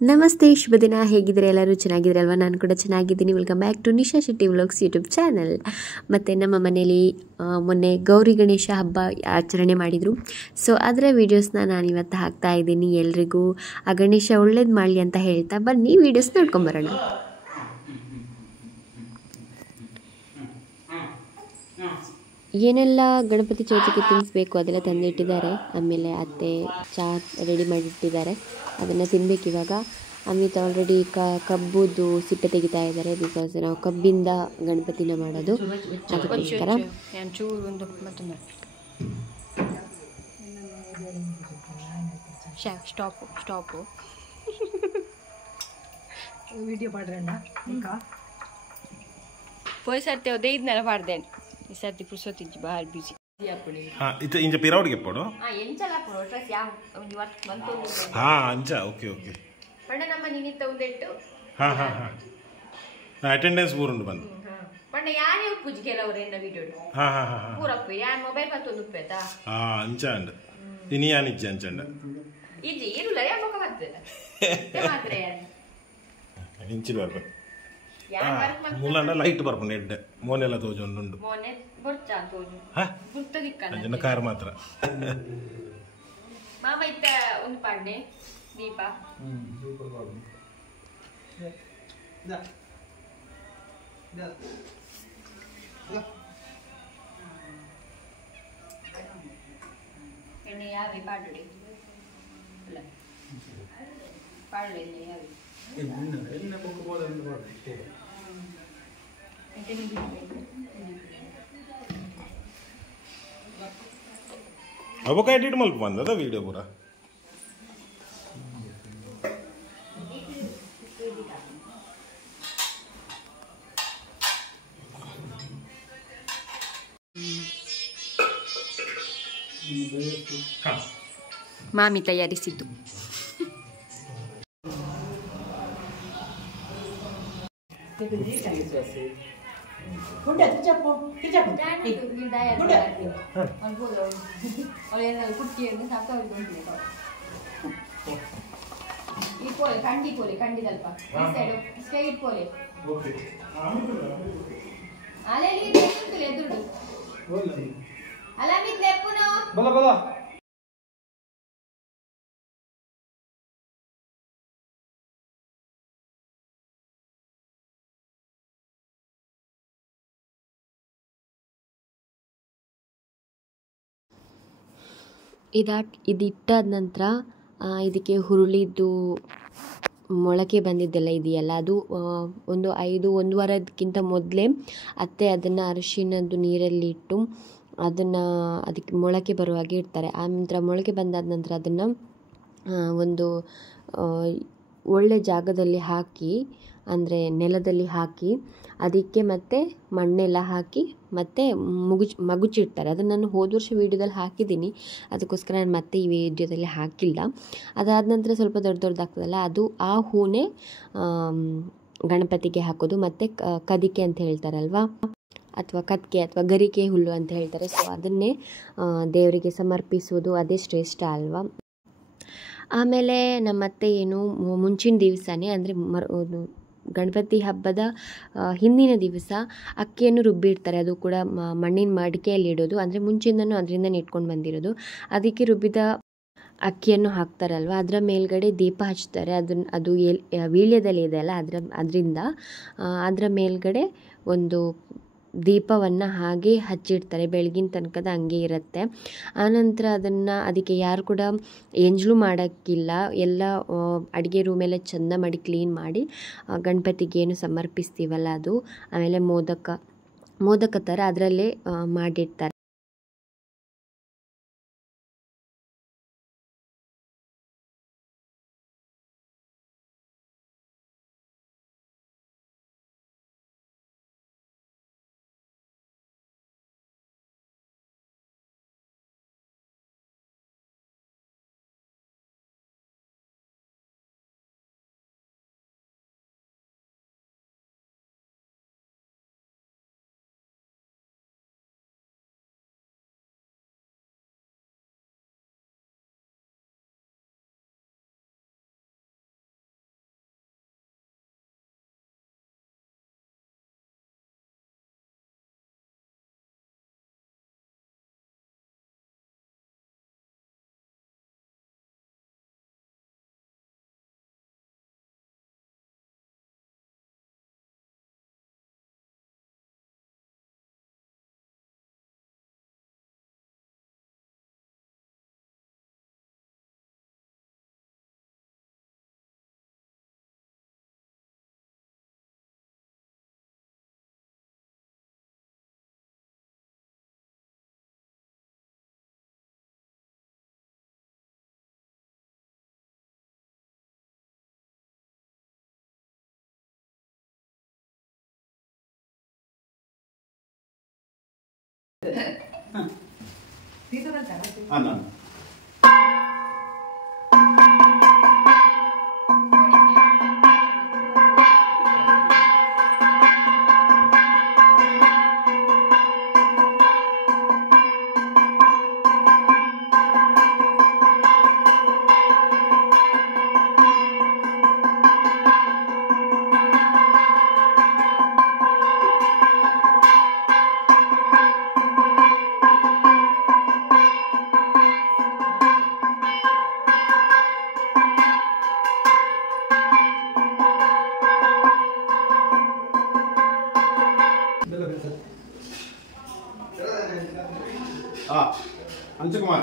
ನಮಸ್ತೆ, ಶುಭ ದಿನ. ಹೇಗಿದ್ರೆ ಎಲ್ಲರೂ ಚೆನ್ನಾಗಿದ್ರೆ ಅಲ್ವಾ? ನಾನು ಕೂಡ ಚೆನ್ನಾಗಿದ್ದೀನಿ. Welcome back to Nisha Shetty vlogs YouTube channel. ಮತ್ತು ನಮ್ಮ ಮನೇಲಿ ಮೊನ್ನೆ ಗೌರಿ ಗಣೇಶ ಹಬ್ಬ ಆಚರಣೆ ಮಾಡಿದರು. ಸೊ ಅದರ ವೀಡಿಯೋಸ್ನ ನಾನಿವತ್ತು ಹಾಕ್ತಾ ಇದ್ದೀನಿ. ಎಲ್ರಿಗೂ ಆ ಗಣೇಶ ಒಳ್ಳೇದು ಮಾಡಲಿ ಅಂತ ಹೇಳ್ತಾ ಬನ್ನಿ ವೀಡಿಯೋಸ್ ನೋಡ್ಕೊಂಬರೋಣ. ಏನೆಲ್ಲ ಗಣಪತಿ ಚೌತಿಗೆ ಥಿಂಗ್ಸ್ ಬೇಕು ಅದೆಲ್ಲ ತಂದಿಟ್ಟಿದ್ದಾರೆ. ಆಮೇಲೆ ಅತ್ತೆ ಚಹಾ ರೆಡಿ ಮಾಡಿಟ್ಟಿದ್ದಾರೆ, ಅದನ್ನು ತಿನ್ಬೇಕು ಇವಾಗ. ಅಮಿತ್ ಆಲ್ರೆಡಿ ಕಬ್ಬುದು ಸಿಪ್ಪೆ ತೆಗಿತಾ ಇದ್ದಾರೆ. ಬಿಕಾಸ್ ನಾವು ಕಬ್ಬಿಂದ ಗಣಪತಿನ ಮಾಡೋದು, ಅದಕ್ಕೋಸ್ಕರ. Stop video ಮಾಡ್ರಣ್ಣ. ಪೋಯ್ ಸರ್ತಿ ಅದೇ ಇದನ್ನೆಲ್ಲ ಮಾಡ್ದೇನೆ. ಈ ಸರ್ತಿ ಪುರ್ಸೊತ್ತಿಜ್ಜಿ ಬಾರಿ ಬಿಸಿ. ಇಂಚ ಪಿರಾವಡಿಗೆ ಪೋಡು ಎಂಚಲ ಪುರೋ ಡ್ರೆಸ್ ಯಾವ ಒಂದು ವರ್ಕ್ ಬಂತು. ಅಂಚ ಓಕೆ ಓಕೆ. ಪಂಡ ನಮ್ಮ ನಿನ್ನಿತ್ತ ಒಂದೆಟ್ಟು ಅಟೆಂಡೆನ್ಸ್ ಪೂರುಂಡು ಬಂದು ಪಂಡ ಯಾರೇ ಉಪ್ಪುಜಿ ಕೆಲವರು ಎನ್ನ ವಿಡಿಯೋ ಪೂರಪ್ಪು ಯಾನ್ ಮೊಬೈಲ್ ಮತ್ತೊಂದು ಉಪ್ಪೇತಾ ಅಂಚ ಅಂಡ್ ಇನಿ ಯಾನಿಜ್ಜಿ ಅಂಚಂಡ ಇಜ್ಜಿ ಇರುಲ್ಲ ಯಾ ಮುಖ ಬರ್ತದೆ ಮಾತ್ರ ಇಂಚಿಲ್ ಬರ್ಬೇಕು. ಮೂಲಂಡ ಲೈಟ್ ಬರ್ಪುಂಡು ಎಡ್ಡೆ ಮೋನೆಲ್ಲ ತೋಜೊಂದುಂಡು. ಮೋನೆ ಬೊರ್ಚ ತೋಜು ಗುರ್ತದಿಕ್ಕನ ಅಂಜನ ಕಾರ್ ಮಾತ್ರ. ಮಾಮ ಇತ್ತ ಒಂದು ಪಾಡ್ನೆ ದೀಪ ಎಣ್ಣೆ ಯಾವೆ ಪಾಡುಡಿ ಅಲ್ಲ ಪಾಡುಡಿ ಎಣ್ಣೆ ಯಾವೆ ಅವಕ್ಕ ಎಡಿಟ್ ಮಲ್ಪ ಬಂದದ ವಿಡಿಯೋ ಪೂರ. ಮಾಮಿ ತಯಾರಿಸಿದ್ದು. ಕಂಡಿ ಪೋಲೆ ಕಂಡಿದಲ್ಪ ಸ್ಟ್ರೈಟ್ ಪೋಲೆ ಅಲೆ ಎದುರು ಅಲ್ಲ ಮಿತ್ ಲೆಪ್ಪುನ ಬಲ ಬಲ. ಇದಿಟ್ಟಾದ ನಂತರ ಇದಕ್ಕೆ ಹುರುಳಿದ್ದು ಮೊಳಕೆ ಬಂದಿದ್ದೆಲ್ಲ ಇದೆಯಲ್ಲ, ಅದು ಒಂದು ವಾರಕ್ಕಿಂತ ಮೊದಲೇ ಅತ್ತೆ ಅದನ್ನು ಅರಿಶಿನದ್ದು ನೀರಲ್ಲಿ ಇಟ್ಟು ಅದಕ್ಕೆ ಮೊಳಕೆ ಬರುವ ಹಾಗೆ ಇಡ್ತಾರೆ. ಆ ನಂತರ ಮೊಳಕೆ ಬಂದಾದ ನಂತರ ಅದನ್ನು ಒಂದು ಒಳ್ಳೆ ಜಾಗದಲ್ಲಿ ಹಾಕಿ, ಅಂದರೆ ನೆಲದಲ್ಲಿ ಹಾಕಿ ಅದಕ್ಕೆ ಮತ್ತೆ ಮಣ್ಣೆಲ್ಲ ಹಾಕಿ ಮತ್ತೆ ಮಗುಚಿಡ್ತಾರೆ. ಅದನ್ನು ನಾನು ಹೋದ ವರ್ಷ ವೀಡಿಯೋದಲ್ಲಿ ಹಾಕಿದ್ದೀನಿ, ಅದಕ್ಕೋಸ್ಕರ ನಾನು ಮತ್ತೆ ಈ ವಿಡಿಯೋದಲ್ಲಿ ಹಾಕಿಲ್ಲ. ಅದಾದ ನಂತರ ಸ್ವಲ್ಪ ದೊಡ್ಡದಾಗ್ತದಲ್ಲ, ಅದು ಆ ಹೂನೇ ಗಣಪತಿಗೆ ಹಾಕೋದು. ಮತ್ತು ಕದಿಕೆ ಅಂತ ಹೇಳ್ತಾರಲ್ವ, ಅಥವಾ ಕತ್ಕೆ ಅಥವಾ ಗರಿಕೆ ಹುಲ್ಲು ಅಂತ ಹೇಳ್ತಾರೆ. ಸೊ ಅದನ್ನೇ ದೇವರಿಗೆ ಸಮರ್ಪಿಸುವುದು, ಅದೇ ಶ್ರೇಷ್ಠ ಅಲ್ವಾ. ಆಮೇಲೆ ನಮ್ಮತ್ತೆ ಏನು ಮುಂಚಿನ ದಿವಸನೇ, ಅಂದರೆ ಗಣಪತಿ ಹಬ್ಬದ ಹಿಂದಿನ ದಿವಸ ಅಕ್ಕಿಯನ್ನು ರುಬ್ಬಿಡ್ತಾರೆ. ಅದು ಕೂಡ ಮಣ್ಣಿನ ಮಡಿಕೆಯಲ್ಲಿ ಇಡೋದು, ಅಂದರೆ ಮುಂಚಿಂದನೂ ಅದರಿಂದನೇ ಇಟ್ಕೊಂಡು ಬಂದಿರೋದು. ಅದಕ್ಕೆ ರುಬ್ಬಿದ ಅಕ್ಕಿಯನ್ನು ಹಾಕ್ತಾರಲ್ವ, ಅದರ ಮೇಲ್ಗಡೆ ದೀಪ ಹಚ್ತಾರೆ. ಅದು ವೀಳ್ಯದೆಲೆ ಇದೆಯಲ್ಲ, ಅದರಿಂದ ಅದರ ಮೇಲ್ಗಡೆ ಒಂದು ದೀಪವನ್ನು ಹಾಗೆ ಹಚ್ಚಿಡ್ತಾರೆ. ಬೆಳಗಿನ ತನಕದ ಹಂಗೆ ಇರುತ್ತೆ. ಆನಂತರ ಅದಕ್ಕೆ ಯಾರು ಕೂಡ ಎಂಜಲು ಮಾಡೋಕ್ಕಿಲ್ಲ. ಎಲ್ಲ ಅಡುಗೆ ರೂಮೆಲ್ಲ ಚೆಂದ ಮಾಡಿ ಕ್ಲೀನ್ ಮಾಡಿ ಗಣಪತಿಗೇನು ಸಮರ್ಪಿಸ್ತೀವಲ್ಲ ಅದು, ಆಮೇಲೆ ಮೋದಕ ಥರ ಅದರಲ್ಲೇ ಮಾಡಿರ್ತಾರೆ. अंशकुमार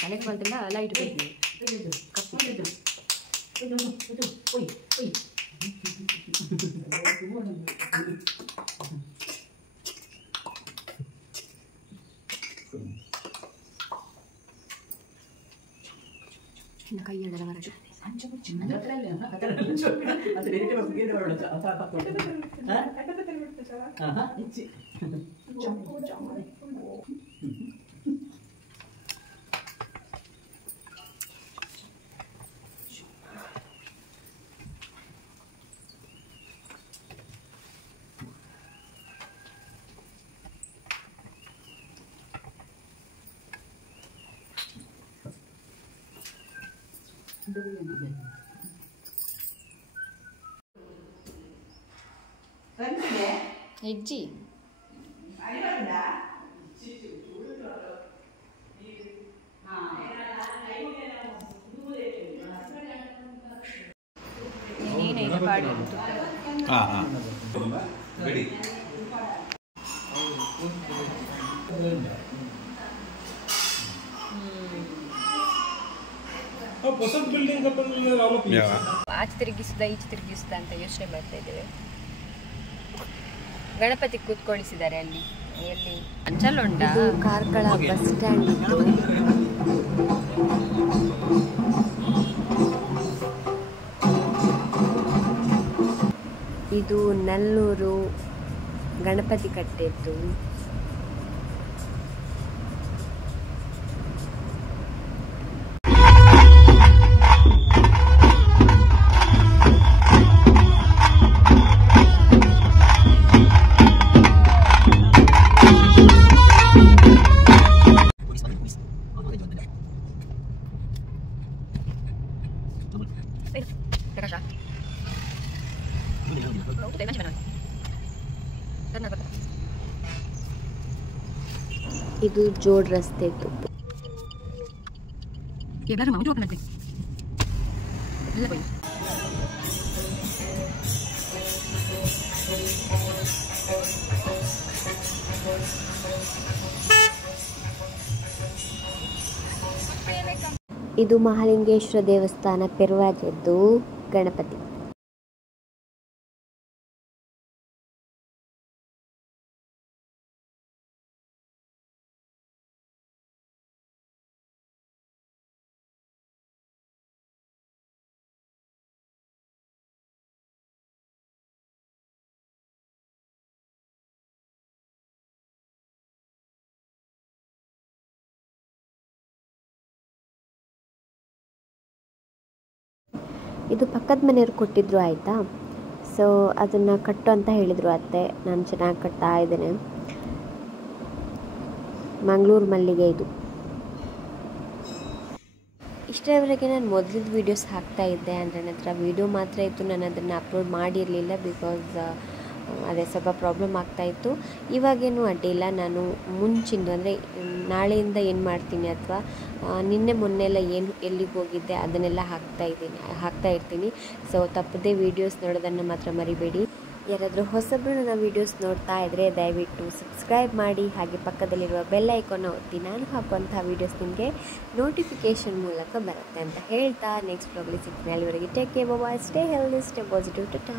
ಕಲೆಕ್ಟ್ ಮಾಡ್ತಿಲ್ಲ ಲೈಟ್ ಬೇಕು ಕೈ ಎಡದ ಮರಕ್ಕೆ ಹೆಜ್ಜಿ ನೀನೇನು ಪಾಡು ಹೊಸದು ಬಿಲ್ಡಿಂಗ್ ಆಚೆ ತಿರುಗಿಸುದ ಈಚೆ ತಿರುಗಿಸುದ ಅಂತ ಯೋಚನೆ ಮಾಡ್ತಾ ಇದ್ದೇವೆ. ಗಣಪತಿ ಕೂತ್ಕೊಳಿಸಿದ್ದಾರೆ ಅಲ್ಲಿ ಎಲ್ಲಿ ಅಂಚಲುಂಡ ಇದು ಕಾರ್ಕಳ ಬಸ್ ಸ್ಟ್ಯಾಂಡ್ ಇತ್ತು. ಇದು ನಲ್ಲೂರು ಗಣಪತಿ ಕಟ್ಟೆದ್ದು. ಇದು ಜೋಡ್ ರಸ್ತೆ ಇತ್ತು. ಇದು ಮಹಾಲಿಂಗೇಶ್ವರ ದೇವಸ್ಥಾನ ಪೆರ್ವಾಜದ್ದು ಗಣಪತಿ. ಇದು ಪಕ್ಕದ ಮನೆಯವ್ರು ಕೊಟ್ಟಿದ್ರು ಆಯಿತಾ. ಸೊ ಅದನ್ನು ಕಟ್ಟು ಅಂತ ಹೇಳಿದರು ಅತ್ತೆ. ನಾನು ಚೆನ್ನಾಗಿ ಕಟ್ತಾ ಇದ್ದೇನೆ. ಮಂಗಳೂರು ಮಲ್ಲಿಗೆ ಇದು. ಇಷ್ಟರವರೆಗೆ ನಾನು ಮೊದಲಿದ್ದು ವೀಡಿಯೋಸ್ ಹಾಕ್ತಾ ಇದ್ದೆ. ಅಂದರೆ ನನ್ನ ಹತ್ರ ವೀಡಿಯೋ ಮಾತ್ರ ಇತ್ತು, ನಾನು ಅದನ್ನು ಅಪ್ಲೋಡ್ ಮಾಡಿರಲಿಲ್ಲ. ಬಿಕಾಸ್ ಅದೇ ಸ್ವಲ್ಪ ಪ್ರಾಬ್ಲಮ್ ಆಗ್ತಾಯಿತ್ತು. ಇವಾಗೇನು ಅಡ್ಡಿಲ್ಲ. ನಾನು ಮುಂಚಿಂದು ಅಂದರೆ ನಾಳೆಯಿಂದ ಏನು ಮಾಡ್ತೀನಿ ಅಥವಾ ನಿನ್ನೆ ಮೊನ್ನೆಲ್ಲ ಏನು ಎಲ್ಲಿಗೆ ಹೋಗಿದ್ದೆ ಅದನ್ನೆಲ್ಲ ಹಾಕ್ತಾ ಇರ್ತೀನಿ. ಸೊ ತಪ್ಪದೇ ವೀಡಿಯೋಸ್ ನೋಡೋದನ್ನು ಮಾತ್ರ ಮರಿಬೇಡಿ. ಯಾರಾದರೂ ಹೊಸಬ್ರು ನನ್ನ ವೀಡಿಯೋಸ್ ನೋಡ್ತಾ ಇದ್ದರೆ ದಯವಿಟ್ಟು ಸಬ್ಸ್ಕ್ರೈಬ್ ಮಾಡಿ, ಹಾಗೆ ಪಕ್ಕದಲ್ಲಿರುವ ಬೆಲ್ ಐಕಾನ್ನ ಒತ್ತಿ ನಾನು ಹಾಕುವಂಥ ವೀಡಿಯೋಸ್ ನಿಮಗೆ ನೋಟಿಫಿಕೇಷನ್ ಮೂಲಕ ಬರುತ್ತೆ ಅಂತ ಹೇಳ್ತಾ ನೆಕ್ಸ್ಟ್ ಬ್ಲಾಗಲ್ಲಿ ಸಿಗ್ತೀನಿ. ಅಲ್ಲಿವರೆಗೆ take care, bye, stay healthy, stay positive, Tata.